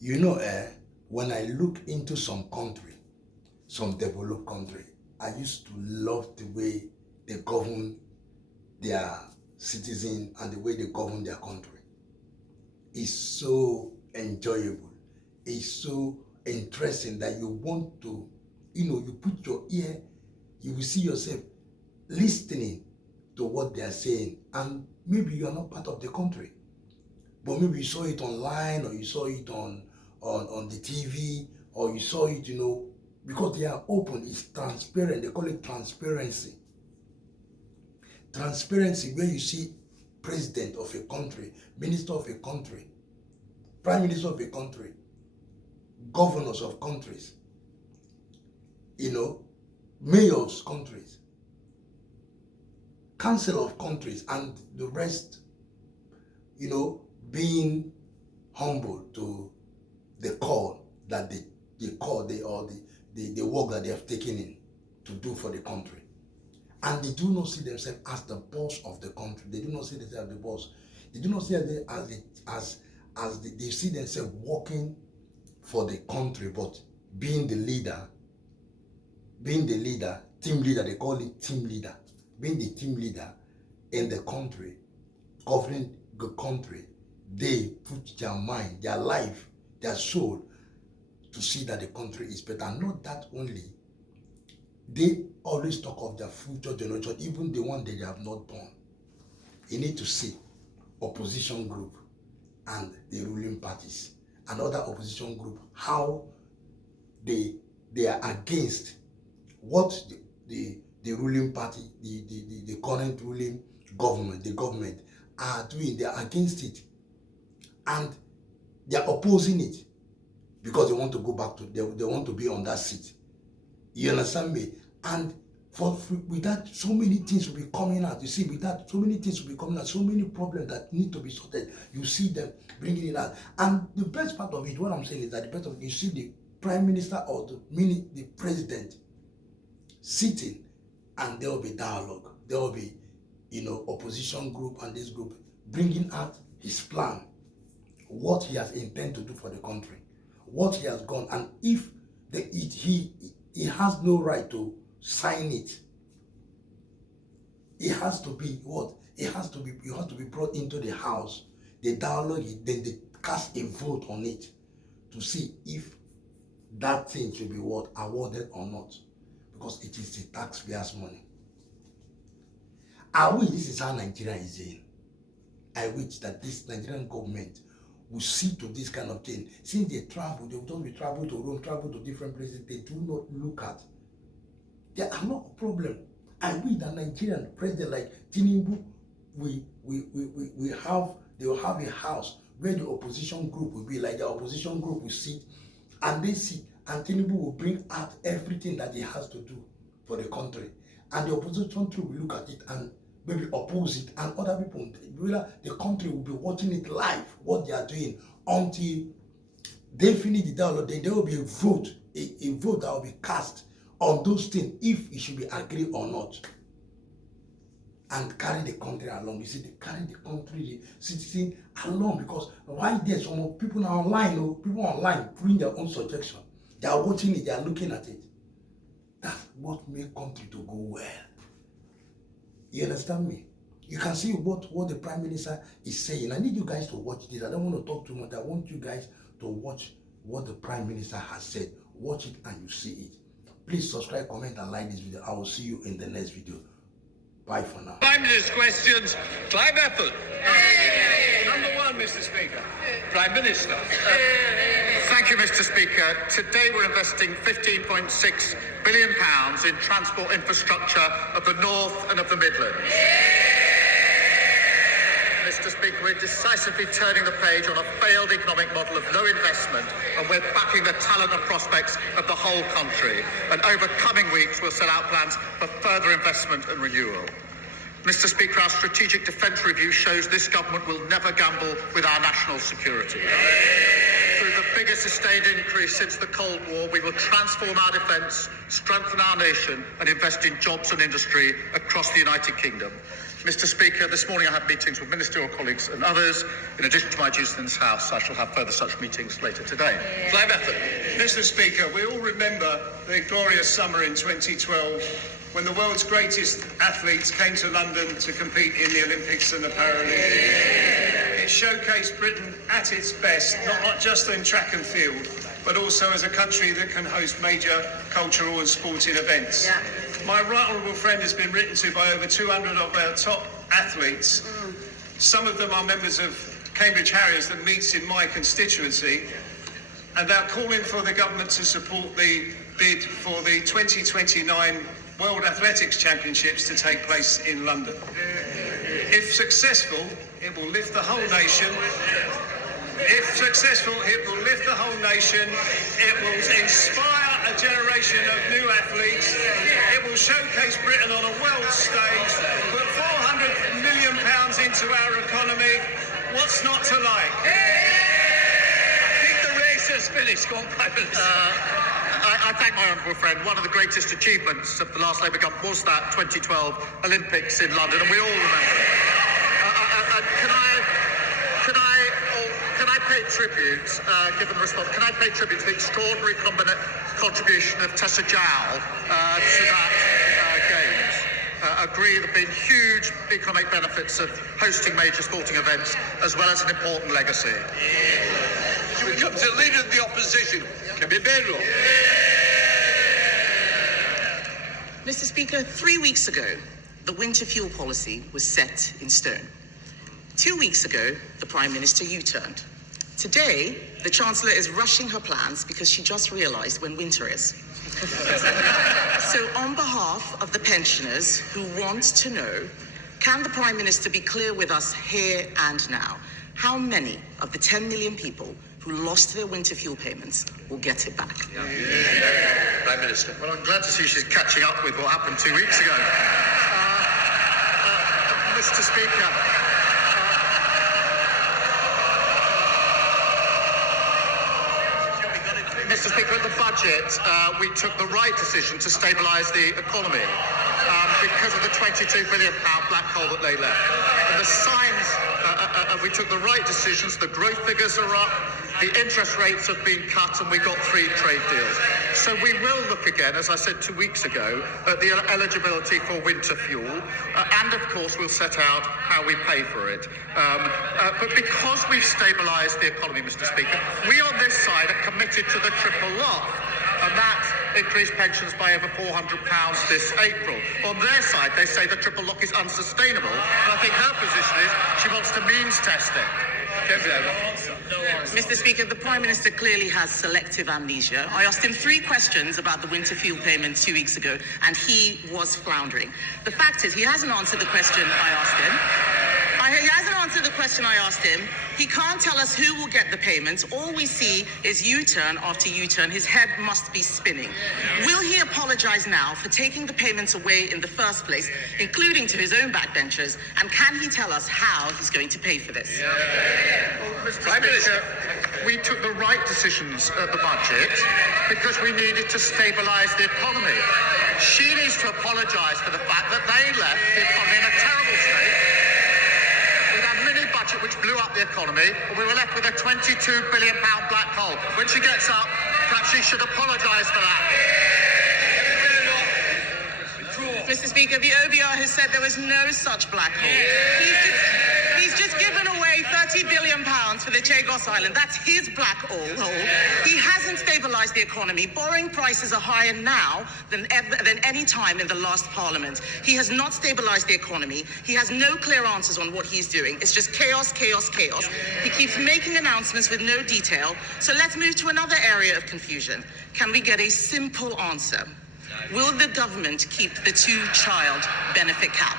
When I look into some country, some developed country, I used to love the way they govern their citizen and the way they govern their country. It's so enjoyable. It's so interesting that you want to, you put your ear, you will see yourself listening to what they are saying. And maybe you are not part of the country, but maybe you saw it online, or you saw it on the TV, or you saw it, because they are open, it's transparent. They call it transparency. Transparency, where you see president of a country, minister of a country, prime minister of a country, governors of countries, mayors of countries, council of countries, and the rest, being humble to the call that the work that they have taken in to do for the country. And they do not see themselves as the boss of the country. They do not see themselves as the boss. They do not see they see themselves working for the country, but being the leader, team leader, they call it team leader, being the team leader in the country, governing the country. They put their mind, their life, their soul to see that the country is better. And not that only, they always talk of their future generation, even the one that they have not born. You need to see opposition group and the ruling parties and other opposition group, how they are against what the ruling party, the current ruling government, the government are doing. They are against it, and they are opposing it because they want to go back to, they want to be on that seat. You understand me? And with that, so many things will be coming out. You see, with that, so many things will be coming out, so many problems that need to be sorted. You see them bringing it out. And the best part of it, what I'm saying is that the best of it, you see the prime minister or the president sitting, and there will be dialogue. There will be, opposition group and this group bringing out his plan, what he has intended to do for the country, what he has gone, and if he has no right to sign it. It has to be what? It has to be brought into the house. The dialogue, then they cast a vote on it to see if that thing should be what? Awarded or not. Because it is the taxpayers' money. I wish this is how Nigeria is in. I wish that this Nigerian government will see to this kind of thing. Since they travel, they will just be travel to Rome, travel to different places. They do not look at. There are no problem. I wish that Nigerian president like Tinubu, they will have a house where the opposition group will be, like the opposition group will sit, and they sit, and Tinubu will bring out everything that he has to do for the country. And the opposition group will look at it and maybe oppose it, and other people, the country will be watching it live, what they are doing, until they finish the dialogue. Then there will be a vote that will be cast on those things, if it should be agreed or not, and carry the country along. You see, they carry the country, the citizen along, because why there's some people now online, people online bring their own suggestion. They are watching it, they are looking at it. That's what makes country to go well. You understand me? You can see what the Prime Minister is saying. I need you guys to watch this. I don't want to talk too much. I want you guys to watch what the Prime Minister has said. Watch it and you see it. Please subscribe, comment, and like this video. I will see you in the next video. Bye for now. Prime Minister's questions. Clive Efford. Number one, Mr. Speaker. Prime Minister. Thank you, Mr. Speaker. Today we're investing £15.6 billion in transport infrastructure of the North and of the Midlands. Mr. Speaker, we're decisively turning the page on a failed economic model of low investment, and we're backing the talent and prospects of the whole country. And over coming weeks, we'll set out plans for further investment and renewal. Mr. Speaker, our strategic defence review shows this government will never gamble with our national security. Through the biggest sustained increase since the Cold War, we will transform our defence, strengthen our nation, and invest in jobs and industry across the United Kingdom. Mr. Speaker, this morning I had meetings with ministerial colleagues and others. In addition to my duties in this House, I shall have further such meetings later today. Mr. Speaker, we all remember the glorious summer in 2012 when the world's greatest athletes came to London to compete in the Olympics and the Paralympics. It showcased Britain at its best, not just in track and field, but also as a country that can host major cultural and sporting events. Yeah. My right honourable friend has been written to by over 200 of our top athletes. Some of them are members of Cambridge Harriers that meets in my constituency, and they're calling for the government to support the bid for the 2029 World Athletics Championships to take place in London. If successful, it will lift the whole nation. If successful, it will lift the whole nation. It will inspire a generation of new athletes. It will showcase Britain on a world stage, put £400 million into our economy. What's not to like? I think the race has finished. Go on, Prime Minister. I thank my honourable friend. One of the greatest achievements of the last Labour government was that 2012 Olympics in London, and we all remember it. Can I pay tribute, given the response, can I pay tribute to the extraordinary contribution of Tessa Jowell to that Games? Agree there have been huge economic benefits of hosting major sporting events, as well as an important legacy. We come to Leader of the Opposition. Cabibero. Mr. Speaker, 3 weeks ago, the winter fuel policy was set in stone. 2 weeks ago, the Prime Minister U-turned. Today, the Chancellor is rushing her plans because she just realised when winter is. So on behalf of the pensioners who want to know, can the Prime Minister be clear with us here and now? How many of the 10 million people who lost their winter fuel payments will get it back? Prime Minister. Well, I'm glad to see she's catching up with what happened 2 weeks ago. Mr. Speaker, Mr. Speaker, at the budget, we took the right decision to stabilise the economy because of the £22 billion black hole that lay left. And the signs, we took the right decisions. The growth figures are up, the interest rates have been cut, and we got 3 trade deals. So we will look again, as I said 2 weeks ago, at the eligibility for winter fuel, and of course we'll set out how we pay for it. But because we've stabilised the economy, Mr. Speaker, we on this side are committed to the triple lock, and that increased pensions by over £400 this April. On their side, they say the triple lock is unsustainable, and I think her position is she wants to means test it. Mr. Speaker, the Prime Minister clearly has selective amnesia. I asked him 3 questions about the winter fuel payments 2 weeks ago, and he was floundering. The fact is, he hasn't answered the question I asked him. He hasn't answered the question I asked him. He can't tell us who will get the payments. All we see is U-turn after U-turn. His head must be spinning. Will he apologise now for taking the payments away in the first place, including to his own backbenchers? And can he tell us how he's going to pay for this? Well, Mr. Speaker, we took the right decisions at the budget because we needed to stabilise the economy. She needs to apologise for the fact that they left the economy in a terrible state. Budget which blew up the economy, and we were left with a £22 billion black hole. When she gets up, perhaps she should apologise for that. Mr. Speaker, the OBR has said there was no such black hole. He's just given away £30 billion for the Chagos Island. That's his black hole. He hasn't stabilised the economy. Borrowing prices are higher now than any time in the last Parliament. He has not stabilised the economy. He has no clear answers on what he's doing. It's just chaos, chaos, chaos. He keeps making announcements with no detail. So let's move to another area of confusion. Can we get a simple answer? Will the government keep the 2-child benefit cap?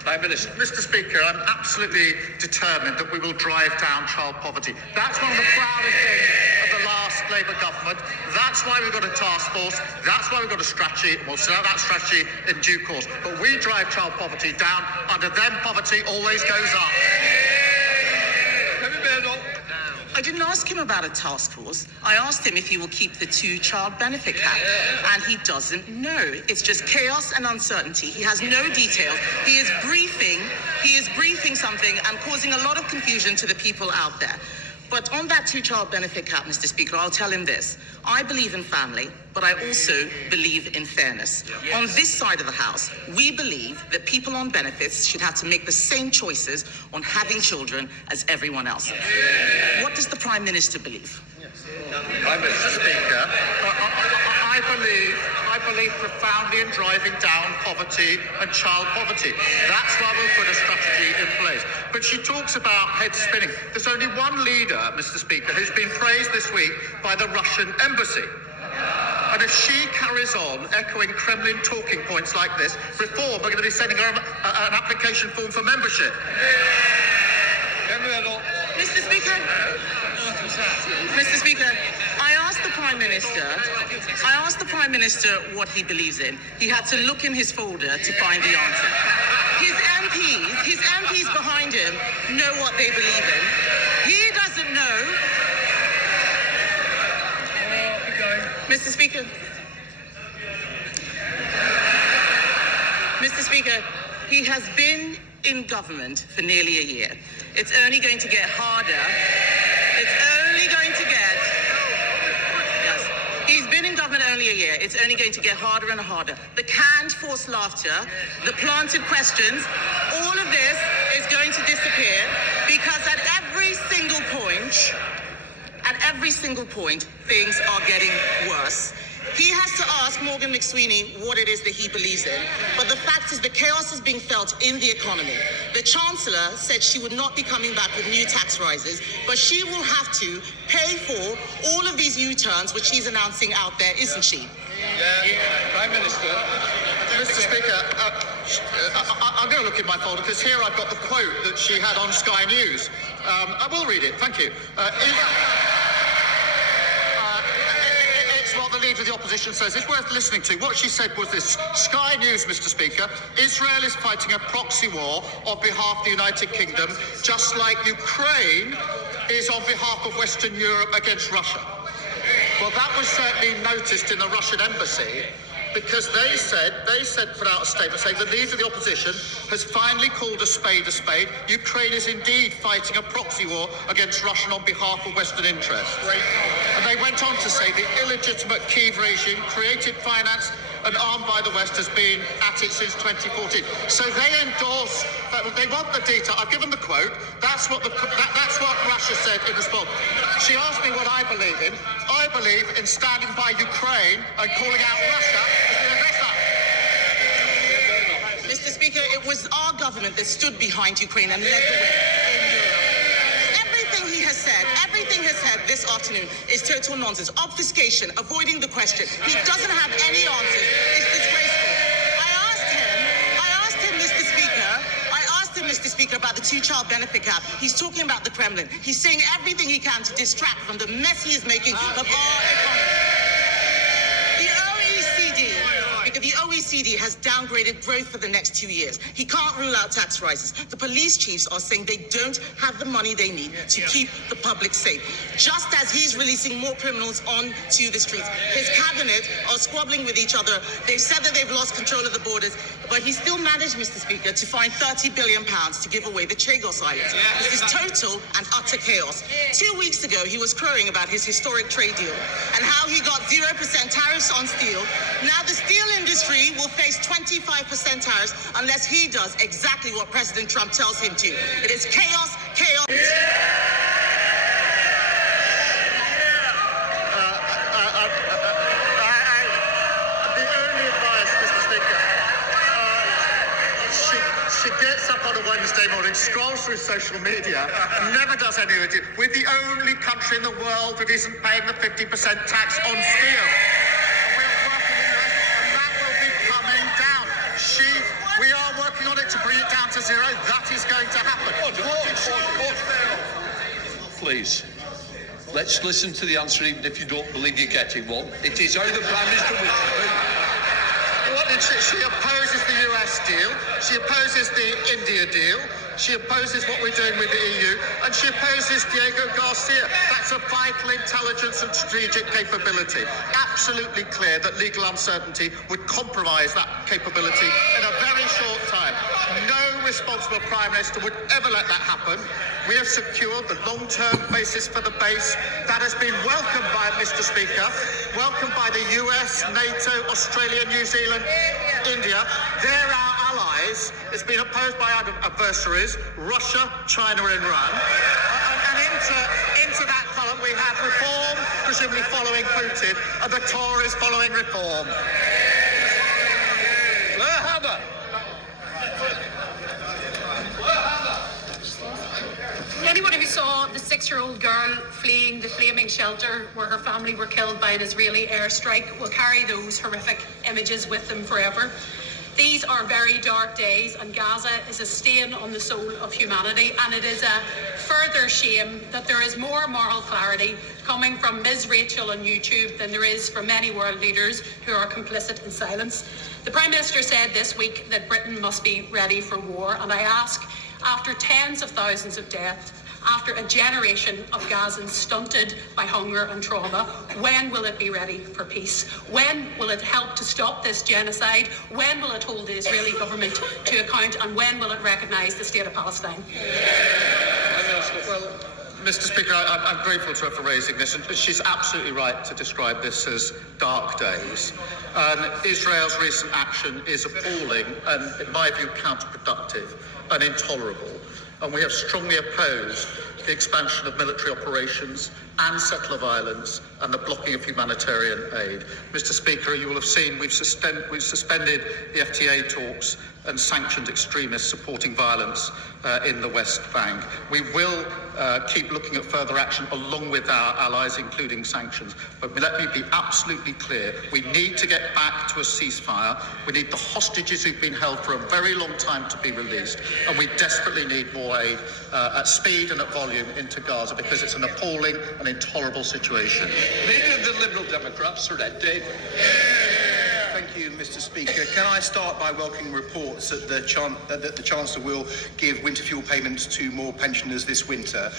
Prime Minister. Mr. Speaker, I'm absolutely determined that we will drive down child poverty. That's one of the proudest things of the last Labour government. That's why we've got a task force. That's why we've got a strategy. We'll set out that strategy in due course. But we drive child poverty down. Under them, poverty always goes up. I didn't ask him about a task force. I asked him if he will keep the 2-child benefit cap, and he doesn't know. It's just chaos and uncertainty. He has no details. He is briefing something and causing a lot of confusion to the people out there. But on that 2-child benefit cap, Mr. Speaker, I'll tell him this. I believe in family, but I also believe in fairness. Yes. On this side of the House, we believe that people on benefits should have to make the same choices on having children as everyone else. Yes. What does the Prime Minister believe? Mr. Speaker, I believe profoundly in driving down poverty and child poverty. That's why we'll put a strategy in place. But she talks about head spinning. There's only one leader, Mr. Speaker, who's been praised this week by the Russian embassy. And if she carries on echoing Kremlin talking points like this, Reform are going to be sending her an application form for membership. Mr. Speaker, Mr. Speaker, I asked the Prime Minister what he believes in. He had to look in his folder to find the answer. His MPs behind him know what they believe in. He doesn't know. Mr. Speaker. Mr. Speaker, he has been in government for nearly a year. It's only going to get harder. It's only going to get... Yes. He's been in government only a year. It's only going to get harder and harder. The canned forced laughter, the planted questions, all of this is going to disappear because at every single point, things are getting worse. He has to ask Morgan McSweeney what it is that he believes in. But the fact is the chaos is being felt in the economy. The Chancellor said she would not be coming back with new tax rises, but she will have to pay for all of these U-turns which she's announcing out there, isn't she? Prime Minister. Mr. Speaker, I'm going to look in my folder because here I've got the quote that she had on Sky News. I will read it, thank you. It's what the Leader of the Opposition says. It's worth listening to. What she said was this: Sky News, Mr. Speaker, Israel is fighting a proxy war on behalf of the United Kingdom, just like Ukraine is on behalf of Western Europe against Russia. Well, that was certainly noticed in the Russian embassy, because they said, put out a statement saying the Leader of the Opposition has finally called a spade a spade. Ukraine is indeed fighting a proxy war against Russia on behalf of Western interests. And they went on to say the illegitimate Kyiv regime, created, financed and armed by the West, has been at it since 2014. So they endorse, they want the detail. I've given the quote. That's what Russia said in response. She asked me what I believe in. I believe in standing by Ukraine and calling out Russia as the aggressor. Mr. Speaker, it was our government that stood behind Ukraine and led the way in Europe. Everything he has said this afternoon is total nonsense. Obfuscation, avoiding the question. He doesn't have any answers. It's disgraceful. I asked him, Mr. Speaker, about the 2-child benefit cap. He's talking about the Kremlin. He's saying everything he can to distract from the mess he is making of our economy. The OECD has downgraded growth for the next 2 years. He can't rule out tax rises. The police chiefs are saying they don't have the money they need to keep the public safe. Just as he's releasing more criminals onto the streets. His cabinet are squabbling with each other. They've said that they've lost control of the borders, but he still managed, Mr. Speaker, to find £30 billion to give away the Chagos Islands. This is total and utter chaos. 2 weeks ago, he was crowing about his historic trade deal and how he got 0% tariffs on steel. Now the steel industry will face 25% tariffs unless he does exactly what President Trump tells him to. It is chaos, chaos. The only advice, Mr. Speaker, she gets up on a Wednesday morning, scrolls through social media, never does any of it. We're the only country in the world that isn't paying the 50% tax on steel. We are working on it to bring it down to zero. That is going to happen. Please, let's listen to the answer, even if you don't believe you're getting one. It is how the Prime Minister wishes. What did she opposes the US deal. She opposes the India deal. She opposes what we're doing with the EU, and she opposes Diego Garcia. That's a vital intelligence and strategic capability. Absolutely clear that legal uncertainty would compromise that capability in a very short time. No responsible Prime Minister would ever let that happen. We have secured the long-term basis for the base. That has been welcomed by Mr. Speaker, welcomed by the US, NATO, Australia, New Zealand, India. They're our allies. It's been opposed by our adversaries, Russia, China and Iran. And into that column we have reform, presumably following Putin, and the Tories following reform. Anyone who saw the 6-year-old girl fleeing the flaming shelter where her family were killed by an Israeli airstrike will carry those horrific images with them forever. These are very dark days, and Gaza is a stain on the soul of humanity, and it is a further shame that there is more moral clarity coming from Ms. Rachel on YouTube than there is from many world leaders who are complicit in silence. The Prime Minister said this week that Britain must be ready for war, and I ask, after tens of thousands of deaths, after a generation of Gazans stunted by hunger and trauma, when will it be ready for peace? When will it help to stop this genocide? When will it hold the Israeli government to account? And when will it recognise the state of Palestine? Well, Mr. Speaker, I'm grateful to her for raising this, and she's absolutely right to describe this as dark days. Israel's recent action is appalling and, in my view, counterproductive and intolerable. And we have strongly opposed the expansion of military operations and settler violence and the blocking of humanitarian aid. Mr. Speaker, you will have seen we've suspended the FTA talks and sanctioned extremists supporting violence in the West Bank. We will keep looking at further action along with our allies, including sanctions. But let me be absolutely clear. We need to get back to a ceasefire. We need the hostages who've been held for a very long time to be released. And we desperately need more aid at speed and at volume into Gaza, because it's an appalling and intolerable situation. Leader of the Liberal Democrats, Sir Ed Davey. Thank you, Mr. Speaker. Can I start by welcoming reports that the Chancellor will give winter fuel payments to more pensioners this winter?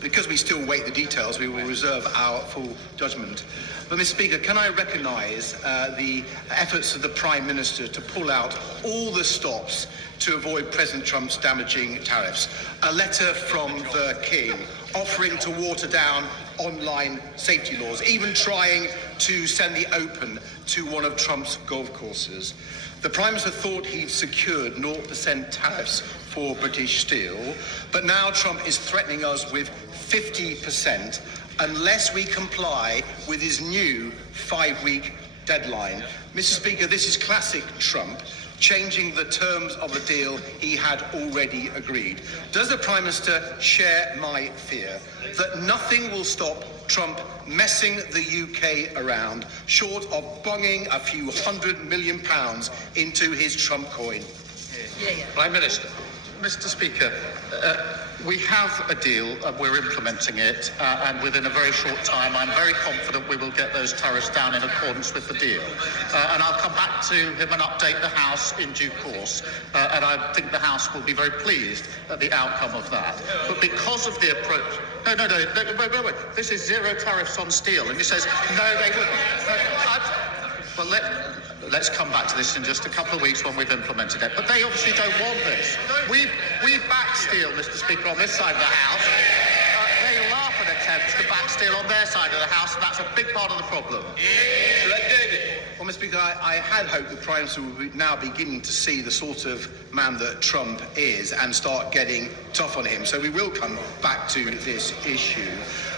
Because we still wait the details, we will reserve our full judgment. But, Mr. Speaker, can I recognise the efforts of the Prime Minister to pull out all the stops to avoid President Trump's damaging tariffs? A letter from the King offering to water down online safety laws, even trying to send the Open to one of Trump's golf courses. The Prime Minister thought he'd secured 0% tariffs for British steel, but now Trump is threatening us with 50% unless we comply with his new 5-week deadline. Mr. Speaker, this is classic Trump, changing the terms of a deal he had already agreed. Does the Prime Minister share my fear that nothing will stop Trump messing the UK around, short of bunging a few £100 million into his Trump coin? Prime Minister. Mr. Speaker, we have a deal, we're implementing it, and within a very short time, I'm very confident we will get those tariffs down in accordance with the deal. And I'll come back to him and update the House in due course, and I think the House will be very pleased at the outcome of that. But because of the approach... No, wait. This is zero tariffs on steel, and he says, no, they wouldn't. Well, let's come back to this in just a couple of weeks when we've implemented it. But they obviously don't want this. We back steel, Mr. Speaker, on this side of the House. They laugh at attempts to back steel on their side of the House, and that's a big part of the problem. Well, Mr. Speaker, I had hoped the Prime Minister would be now beginning to see the sort of man that Trump is and start getting tough on him. So we will come back to this issue.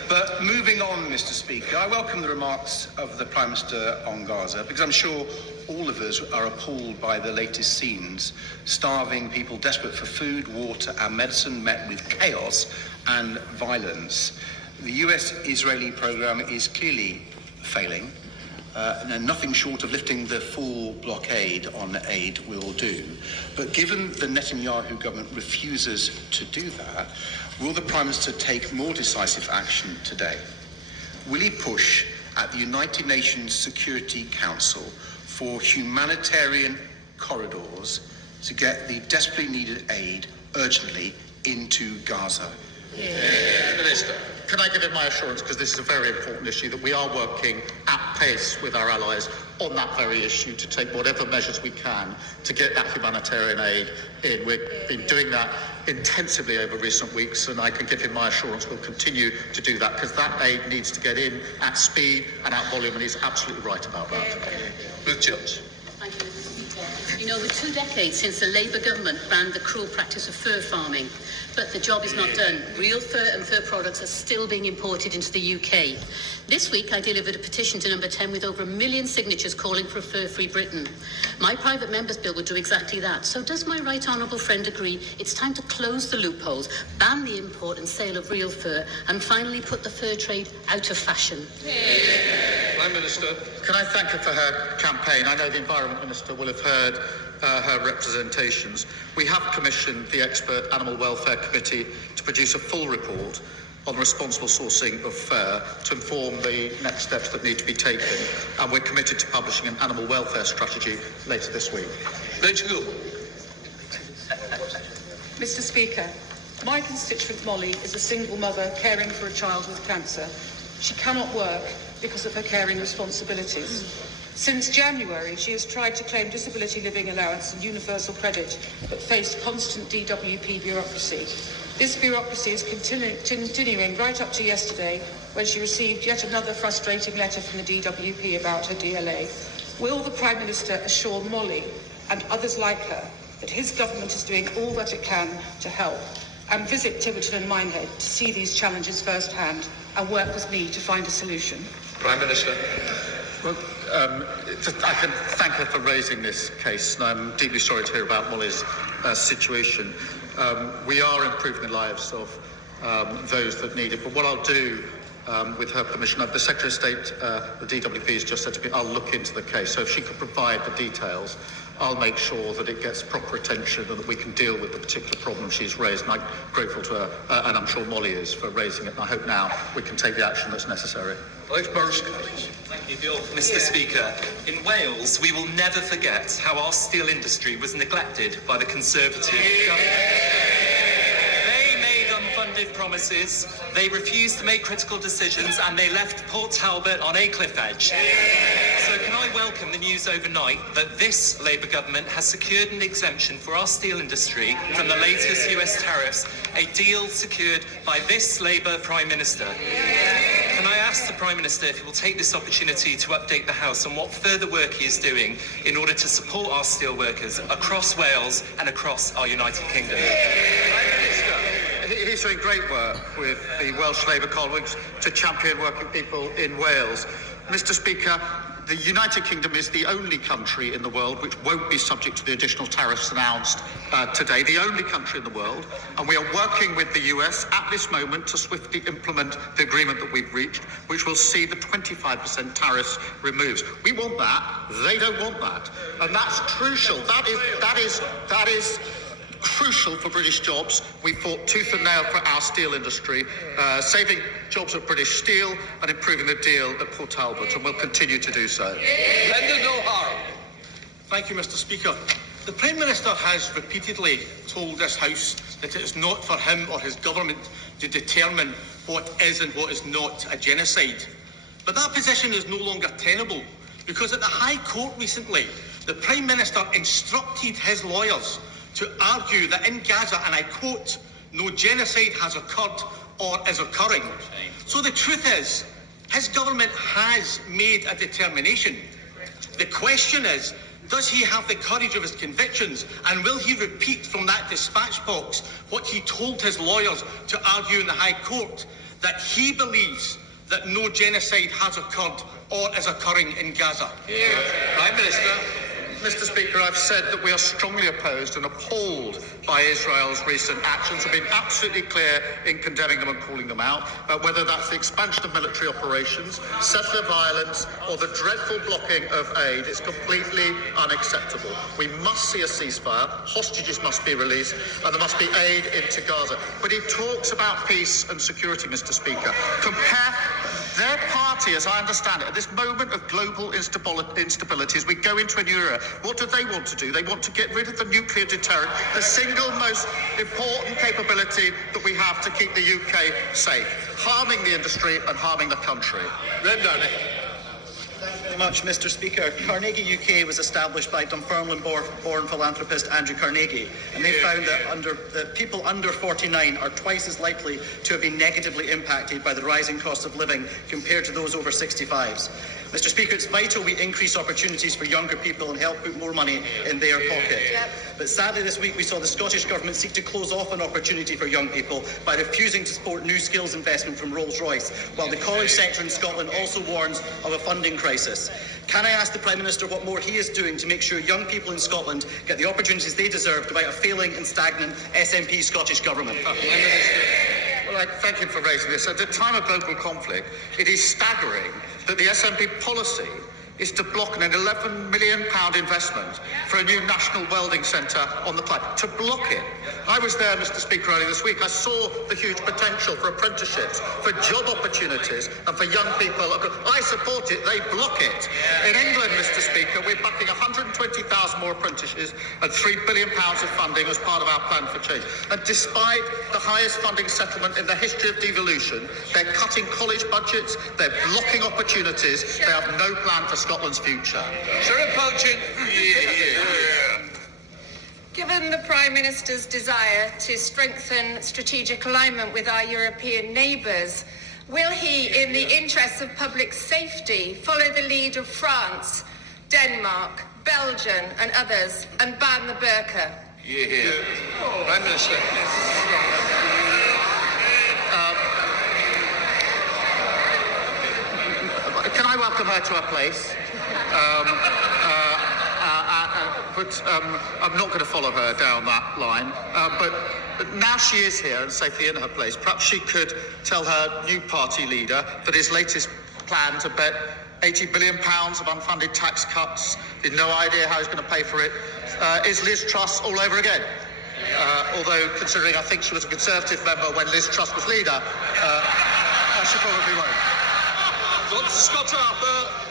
But moving on, Mr. Speaker, I welcome the remarks of the Prime Minister on Gaza, because I'm sure all of us are appalled by the latest scenes. Starving people desperate for food, water and medicine met with chaos and violence. The US-Israeli programme is clearly failing. And nothing short of lifting the full blockade on aid will do. But given the Netanyahu government refuses to do that, will the Prime Minister take more decisive action today? Will he push at the United Nations Security Council for humanitarian corridors to get the desperately needed aid urgently into Gaza. Minister, can I give him my assurance, because this is a very important issue, that we are working at pace with our allies on that very issue to take whatever measures we can to get that humanitarian aid in. We've been doing that intensively over recent weeks, and I can give him my assurance we'll continue to do that, because that aid needs to get in at speed and at volume, and he's absolutely right about that. Ruth Jones. Thank you, Mr. Speaker. You know, we're 2 decades since the Labour government banned the cruel practice of fur farming, but the job is not done. Real fur and fur products are still being imported into the UK. This week, I delivered a petition to Number 10 with over 1 million signatures calling for a fur-free Britain. My private member's bill would do exactly that. So does my right honourable friend agree it's time to close the loopholes, ban the import and sale of real fur, and finally put the fur trade out of fashion? Prime Minister. Can I thank her for her campaign? I know the Environment Minister will have heard her representations. We have commissioned the Expert Animal Welfare Committee to produce a full report on responsible sourcing of fur to inform the next steps that need to be taken, and we're committed to publishing an animal welfare strategy later this week. Rachel. Mr. Speaker, my constituent Molly is a single mother caring for a child with cancer. She cannot work because of her caring responsibilities. Since January, she has tried to claim disability living allowance and universal credit, but faced constant DWP bureaucracy. This bureaucracy is continuing right up to yesterday, when she received yet another frustrating letter from the DWP about her DLA. Will the Prime Minister assure Molly and others like her that his government is doing all that it can to help, and visit Tiverton and Minehead to see these challenges firsthand and work with me to find a solution? Prime Minister. Well, I can thank her for raising this case, and I'm deeply sorry to hear about Molly's situation. We are improving the lives of those that need it, but what I'll do, with her permission, the Secretary of State, the DWP has just said to me, I'll look into the case, so if she could provide the details, I'll make sure that it gets proper attention and that we can deal with the particular problem she's raised, and I'm grateful to her, and I'm sure Molly is, for raising it, and I hope now we can take the action that's necessary. Alex Bursk. Thank you, Mr. Speaker. In Wales, we will never forget how our steel industry was neglected by the Conservative government. They made unfunded promises, they refused to make critical decisions, and they left Port Talbot on a cliff edge. So can I welcome the news overnight that this Labour government has secured an exemption for our steel industry from the latest US tariffs, a deal secured by this Labour Prime Minister. Can I ask the Prime Minister if he will take this opportunity to update the House on what further work he is doing in order to support our steel workers across Wales and across our United Kingdom? He's doing great work with the Welsh Labour colleagues to champion working people in Wales. Mr. Speaker, the United Kingdom is the only country in the world which won't be subject to the additional tariffs announced today, the only country in the world, and we are working with the US at this moment to swiftly implement the agreement that we've reached, which will see the 25% tariffs removed. We want that, they don't want that, and that's crucial. That is crucial for British jobs. We fought tooth and nail for our steel industry, saving jobs of British steel and improving the deal at Port Talbot, and we'll continue to do so. Thank you, Mr. Speaker. The Prime Minister has repeatedly told this House that it is not for him or his government to determine what is and what is not a genocide. But that position is no longer tenable, because at the High Court recently, the Prime Minister instructed his lawyers to argue that in Gaza, and I quote, no genocide has occurred or is occurring. So the truth is, his government has made a determination. The question is, does he have the courage of his convictions, and will he repeat from that dispatch box what he told his lawyers to argue in the High Court, that he believes that no genocide has occurred or is occurring in Gaza? Prime Minister. Mr. Speaker, I've said that we are strongly opposed and appalled by Israel's recent actions. We've been absolutely clear in condemning them and calling them out, whether that's the expansion of military operations, settler violence, or the dreadful blocking of aid. It's completely unacceptable. We must see a ceasefire, hostages must be released, and there must be aid into Gaza. But he talks about peace and security, Mr. Speaker. Compare their part party, as I understand it, at this moment of global instability, as we go into a new era, what do they want to do? They want to get rid of the nuclear deterrent, the single most important capability that we have to keep the UK safe, harming the industry and harming the country. Thank you very much, Mr. Speaker. Carnegie UK was established by Dunfermline-born philanthropist Andrew Carnegie, and they found that people under 49 are twice as likely to have been negatively impacted by the rising cost of living compared to those over 65s. Mr. Speaker, it's vital we increase opportunities for younger people and help put more money in their pocket. But sadly this week we saw the Scottish Government seek to close off an opportunity for young people by refusing to support new skills investment from Rolls-Royce, while the college sector in Scotland also warns of a funding crisis. Can I ask the Prime Minister what more he is doing to make sure young people in Scotland get the opportunities they deserve despite a failing and stagnant SNP Scottish Government? Well, I thank you for raising this. At a time of global conflict, it is staggering that the SNP policy is to block an £11 million investment for a new national welding centre on the planet. To block it. I was there, Mr. Speaker, earlier this week. I saw the huge potential for apprenticeships, for job opportunities and for young people. I support it, they block it. In England, Mr. Speaker, we're backing 120,000 more apprentices and £3 billion of funding as part of our plan for change. And despite the highest funding settlement in the history of devolution, they're cutting college budgets, they're blocking opportunities, they have no plan for Scotland's future. Given the Prime Minister's desire to strengthen strategic alignment with our European neighbours, will he, in the interests of public safety, follow the lead of France, Denmark, Belgium and others and ban the burqa? Prime Minister. Can I welcome her to her place? But I'm not going to follow her down that line. But now she is here and safely in her place, perhaps she could tell her new party leader that his latest plan to bet £80 billion of unfunded tax cuts, with no idea how he's going to pay for it, is Liz Truss all over again. Although, considering I think she was a Conservative member when Liz Truss was leader, she probably won't. Dr. Scott Harper.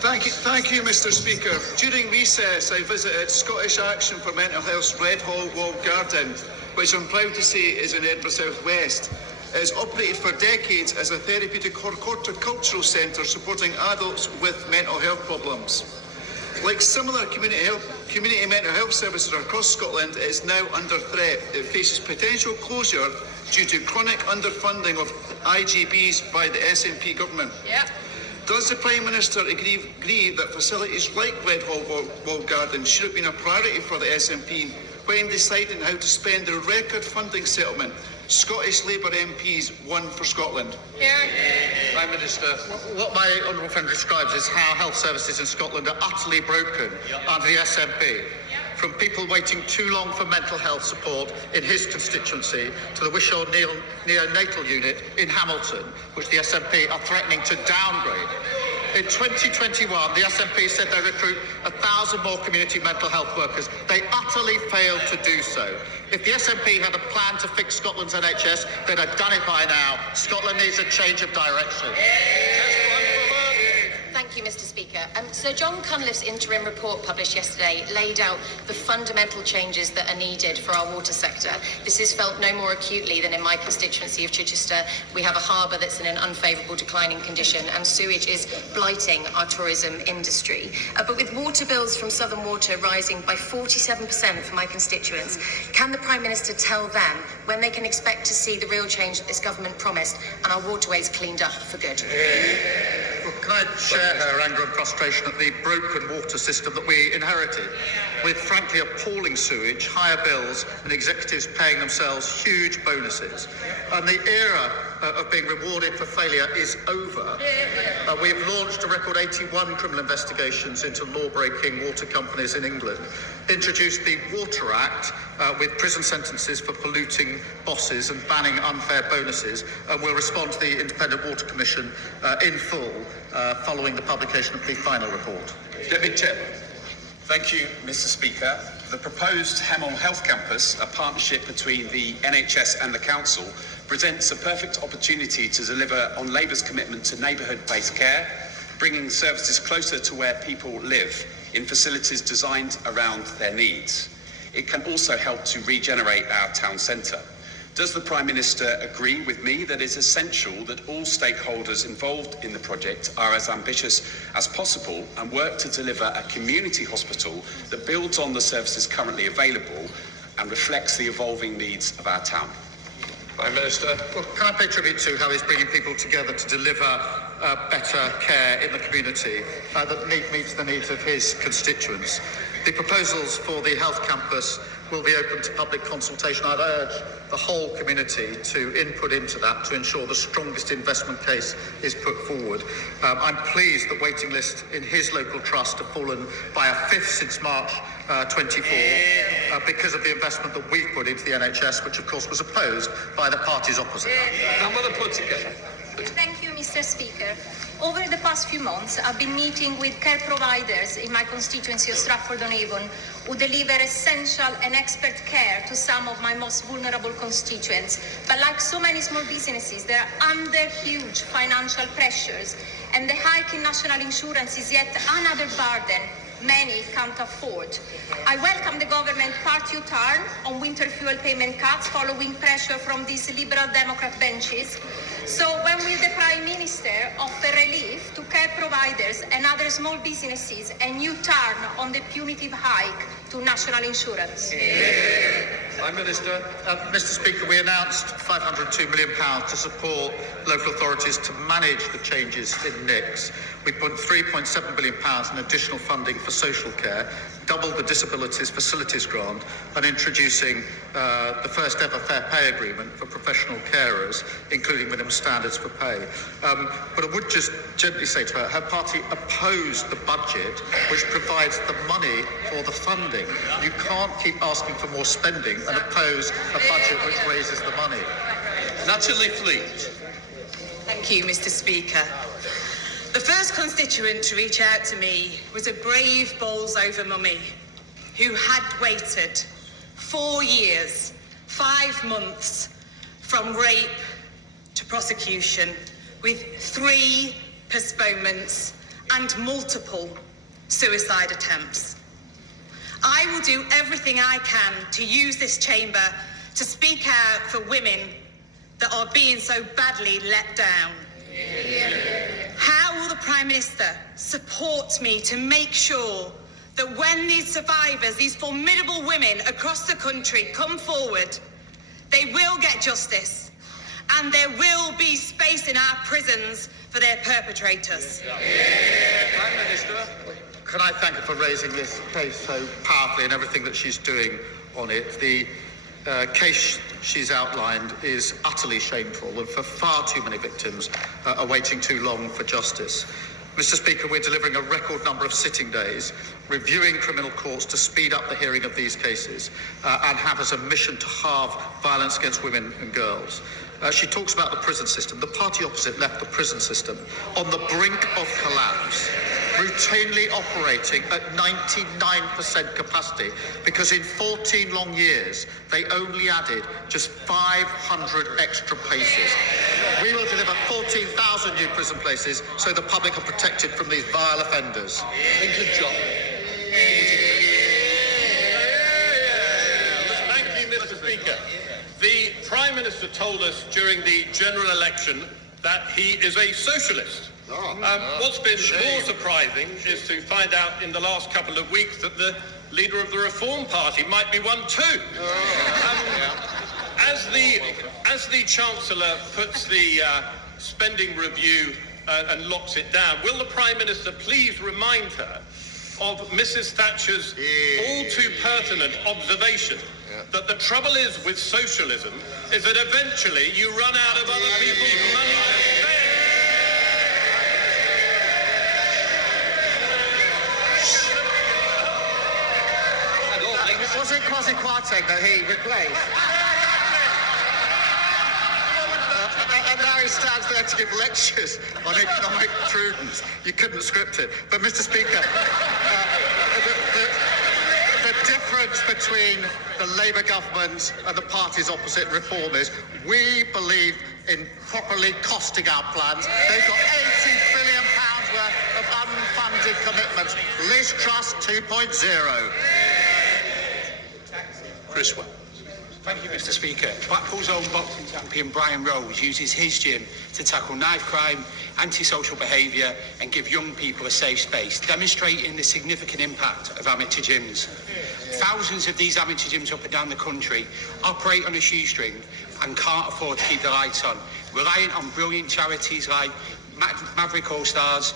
Thank you, Mr. Speaker. During recess, I visited Scottish Action for Mental Health's Red Hall Walled Garden, which I'm proud to say is in Edinburgh South West. It has operated for decades as a therapeutic horticultural centre supporting adults with mental health problems. Like similar community mental health services across Scotland, it is now under threat. It faces potential closure due to chronic underfunding of IGBs by the SNP government. Does the Prime Minister agree that facilities like Red Hall Walled Garden should have been a priority for the SNP when deciding how to spend the record funding settlement Scottish Labour MPs won for Scotland? Prime Minister. What my honourable friend describes is how health services in Scotland are utterly broken under the SNP. From people waiting too long for mental health support in his constituency to the Wishaw neonatal unit in Hamilton, which the SNP are threatening to downgrade. In 2021, the SNP said they recruit 1,000 more community mental health workers. They utterly failed to do so. If the SNP had a plan to fix Scotland's NHS, they'd have done it by now. Scotland needs a change of direction. Thank you, Mr. Speaker. Sir John Cunliffe's interim report published yesterday laid out the fundamental changes that are needed for our water sector. This is felt no more acutely than in my constituency of Chichester. We have a harbour that's in an unfavourable declining condition and sewage is blighting our tourism industry. But with water bills from Southern Water rising by 47% for my constituents, can the Prime Minister tell them when they can expect to see the real change that this government promised and our waterways cleaned up for good? Well, can I share her anger and frustration at the broken water system that we inherited, with frankly appalling sewage, higher bills and executives paying themselves huge bonuses. And the era of being rewarded for failure is over. We've launched a record 81 criminal investigations into law-breaking water companies in England, introduced the Water Act with prison sentences for polluting bosses and banning unfair bonuses, and we'll respond to the Independent Water Commission in full following the publication of the final report. Deputy Chairman. Thank you, Mr. Speaker. The proposed Hemel Health Campus, a partnership between the NHS and the Council, presents a perfect opportunity to deliver on Labour's commitment to neighbourhood-based care, bringing services closer to where people live in facilities designed around their needs. It can also help to regenerate our town centre. Does the Prime Minister agree with me that it's essential that all stakeholders involved in the project are as ambitious as possible and work to deliver a community hospital that builds on the services currently available and reflects the evolving needs of our town? Prime Minister. Well, can I pay tribute to how he's bringing people together to deliver better care in the community that meets the needs of his constituents. The proposals for the health campus will be open to public consultation. I'd urge the whole community to input into that to ensure the strongest investment case is put forward. I'm pleased that waiting lists in his local trust have fallen by a fifth since March 24 because of the investment that we've put into the NHS, which of course was opposed by the parties opposite. Now, what put together? Thank you, Mr. Speaker. Over the past few months, I've been meeting with care providers in my constituency of Stratford-on-Avon who deliver essential and expert care to some of my most vulnerable constituents. But like so many small businesses, they are under huge financial pressures, and the hike in national insurance is yet another burden many can't afford. I welcome the government party U-turn on winter fuel payment cuts following pressure from these Liberal Democrat benches. So when will the Prime Minister offer relief to care providers and other small businesses and U-turn on the punitive hike to national insurance? Prime Minister. Mr. Speaker, we announced £502 million to support local authorities to manage the changes in NICs. We put £3.7 billion in additional funding for social care, doubled the disabilities facilities grant, and introducing the first ever fair pay agreement for professional carers, including minimum standards for pay. But I would just gently say to her, her party opposed the budget which provides the money for the funding. You can't keep asking for more spending and oppose a budget which raises the money. Natalie Fleet. Thank you, Mr. Speaker. The first constituent to reach out to me was a brave bowls-over mummy who had waited 4 years, 5 months from rape to prosecution, with 3 postponements and multiple suicide attempts. I will do everything I can to use this chamber to speak out for women that are being so badly let down. How will the Prime Minister support me to make sure that when these survivors, these formidable women across the country come forward, they will get justice and there will be space in our prisons for their perpetrators? Prime Minister. Can I thank her for raising this case so powerfully and everything that she's doing on it. The case she's outlined is utterly shameful, and for far too many victims are waiting too long for justice. Mr. Speaker, we're delivering a record number of sitting days, reviewing criminal courts to speed up the hearing of these cases and have as a mission to halve violence against women and girls. She talks about the prison system. The party opposite left the prison system on the brink of collapse, routinely operating at 99% capacity because in 14 long years they only added just 500 extra places. We will deliver 14,000 new prison places so the public are protected from these vile offenders. Thank you, John. Thank you, Mr. Speaker. The Prime Minister told us during the general election that he is a socialist. What's been more surprising is to find out in the last couple of weeks that the leader of the Reform Party might be one too. As the Chancellor puts the spending review and locks it down, will the Prime Minister please remind her of Mrs. Thatcher's all too pertinent observation that the trouble is with socialism is that eventually you run out of other people's money to spend. Was it Kwasi Kwarteng that he replaced? And now he stands there to give lectures on economic prudence. You couldn't script it. But, Mr. Speaker, the difference between the Labour government and the parties opposite reform is we believe in properly costing our plans. They've got £80 billion worth of unfunded commitments. Liz Truss 2.0. Chris Webb. Thank you, Mr. Speaker. Blackpool's own boxing champion Brian Rose uses his gym to tackle knife crime, antisocial behaviour and give young people a safe space, demonstrating the significant impact of amateur gyms. Thousands of these amateur gyms up and down the country operate on a shoestring and can't afford to keep the lights on, relying on brilliant charities like Maverick All-Stars,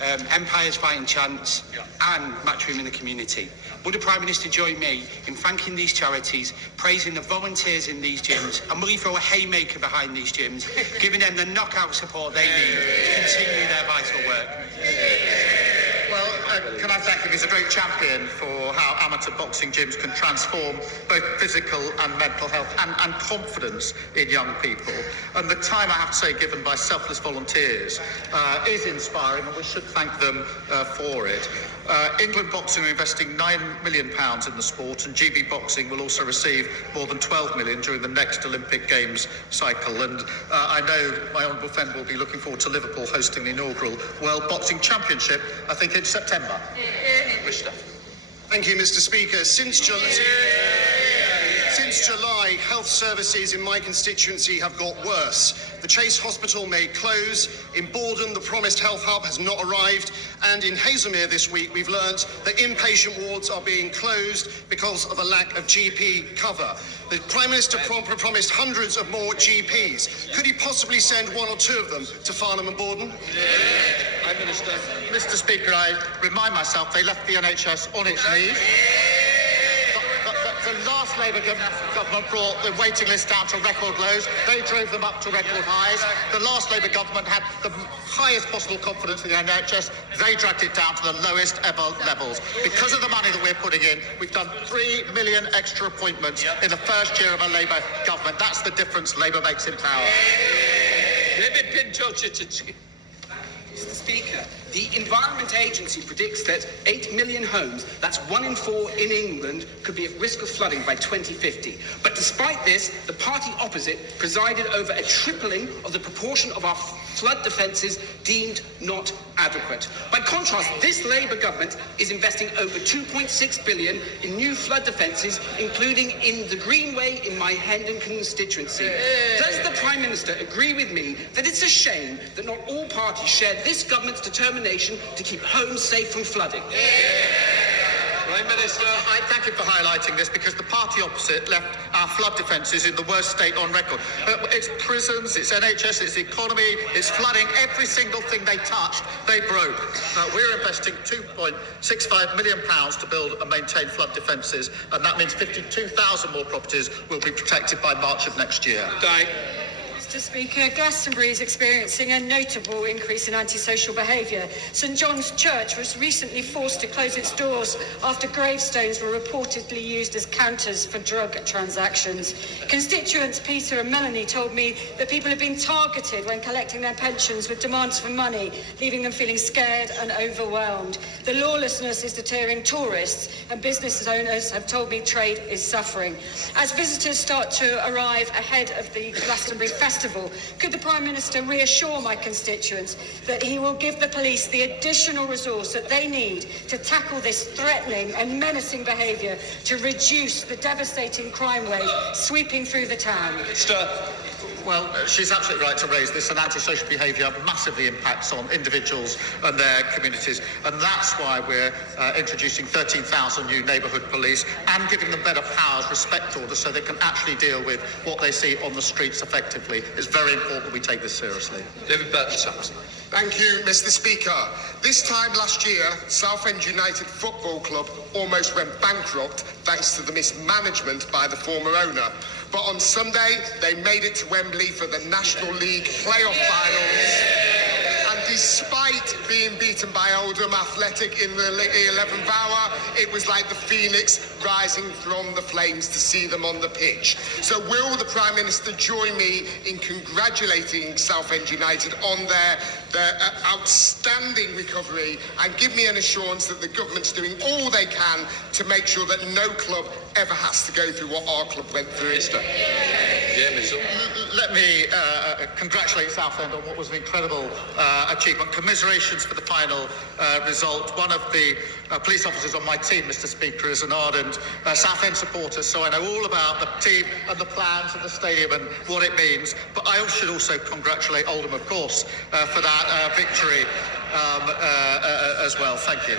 Empire's Fighting Chance and Matchroom in the Community. Would the Prime Minister join me in thanking these charities, praising the volunteers in these gyms, and will he throw a haymaker behind these gyms, giving them the knockout support they need to continue their vital work? Well, can I thank him? He's a great champion for how amateur boxing gyms can transform both physical and mental health and confidence in young people. And the time, I have to say, given by selfless volunteers is inspiring, and we should thank them for it. England Boxing are investing £9 million in the sport, and GB Boxing will also receive more than £12 million during the next Olympic Games cycle. And I know my honourable friend will be looking forward to Liverpool hosting the inaugural World Boxing Championship, I think in September. Thank you, Mr. Speaker. Since July, health services in my constituency have got worse. The Chase Hospital may close. In Borden, the promised health hub has not arrived. And in Haslemere this week, we've learnt that inpatient wards are being closed because of a lack of GP cover. The Prime Minister promised hundreds of more GPs. Could he possibly send one or two of them to Farnham and Borden? Prime Minister. Mr. Speaker, I remind myself they left the NHS on its knees. The last Labour government brought the waiting list down to record lows. They drove them up to record highs. The last Labour government had the highest possible confidence in the NHS. They dragged it down to the lowest ever levels. Because of the money that we're putting in, we've done 3 million extra appointments in the first year of a Labour government. That's the difference Labour makes in power. Mr. Speaker, the Environment Agency predicts that 8 million homes, that's 1 in 4 in England, could be at risk of flooding by 2050. But despite this, the party opposite presided over a tripling of the proportion of our flood defences deemed not adequate. By contrast, this Labour government is investing over £2.6 billion in new flood defences, including in the Greenway in my Hendon constituency. Does the Prime Minister agree with me that it's a shame that not all parties share this government's determination to keep homes safe from flooding? Prime Minister. I thank you for highlighting this, because the party opposite left our flood defences in the worst state on record. It's prisons, it's NHS, it's the economy, it's flooding. Every single thing they touched, they broke. We're investing £2.65 million to build and maintain flood defences, and that means 52,000 more properties will be protected by March of next year. Mr. Speaker, Glastonbury is experiencing a notable increase in antisocial behaviour. St John's Church was recently forced to close its doors after gravestones were reportedly used as counters for drug transactions. Constituents Peter and Melanie told me that people have been targeted when collecting their pensions with demands for money, leaving them feeling scared and overwhelmed. The lawlessness is deterring tourists, and business owners have told me trade is suffering. As visitors start to arrive ahead of the Glastonbury Festival, could the Prime Minister reassure my constituents that he will give the police the additional resource that they need to tackle this threatening and menacing behaviour to reduce the devastating crime wave sweeping through the town? Well, she's absolutely right to raise this, and antisocial behaviour massively impacts on individuals and their communities, and that's why we're introducing 13,000 new neighbourhood police and giving them better powers, respect orders, so they can actually deal with what they see on the streets effectively. It's very important that we take this seriously. David Burton-Sampson. Thank you, Mr. Speaker. This time last year, Southend United Football Club almost went bankrupt thanks to the mismanagement by the former owner. But on Sunday, they made it to Wembley for the National League playoff finals. And despite being being beaten by Oldham Athletic in the 11th hour, it was like the phoenix rising from the flames to see them on the pitch. So will the Prime Minister join me in congratulating Southend United on their outstanding recovery and give me an assurance that the government's doing all they can to make sure that no club ever has to go through what our club went through? Let me congratulate Southend on what was an incredible achievement. Commiserations for the final result. One of the police officers on my team, Mr. Speaker, is an ardent Southend supporter, so I know all about the team and the plans of the stadium and what it means. But I should also congratulate Oldham, of course, for that victory as well. Thank you.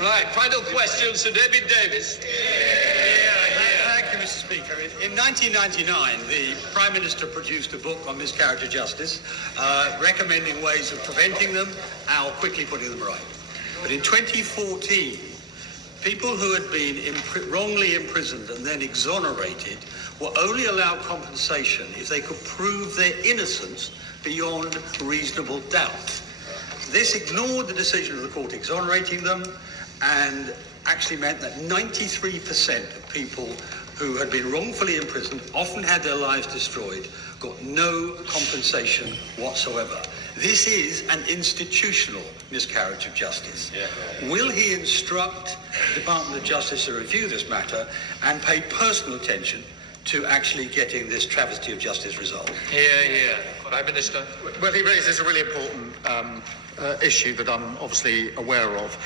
Right, final question, Sir David Davis. Thank you, Mr. Speaker. In 1999, the Prime Minister produced a book on miscarriage of justice, recommending ways of preventing them or quickly putting them right. But in 2014, people who had been wrongly imprisoned and then exonerated were only allowed compensation if they could prove their innocence beyond reasonable doubt. This ignored the decision of the court exonerating them and actually meant that 93% of people who had been wrongfully imprisoned, often had their lives destroyed, got no compensation whatsoever. This is an institutional miscarriage of justice. Will he instruct the Department of Justice to review this matter and pay personal attention to actually getting this travesty of justice resolved? Prime Minister. Well, he raises a really important issue that I'm obviously aware of.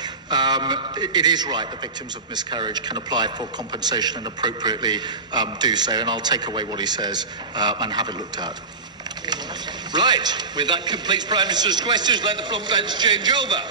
It is right that victims of miscarriage can apply for compensation and appropriately do so, and I'll take away what he says and have it looked at. Right, with that completes Prime Minister's questions. Let the front bench change over.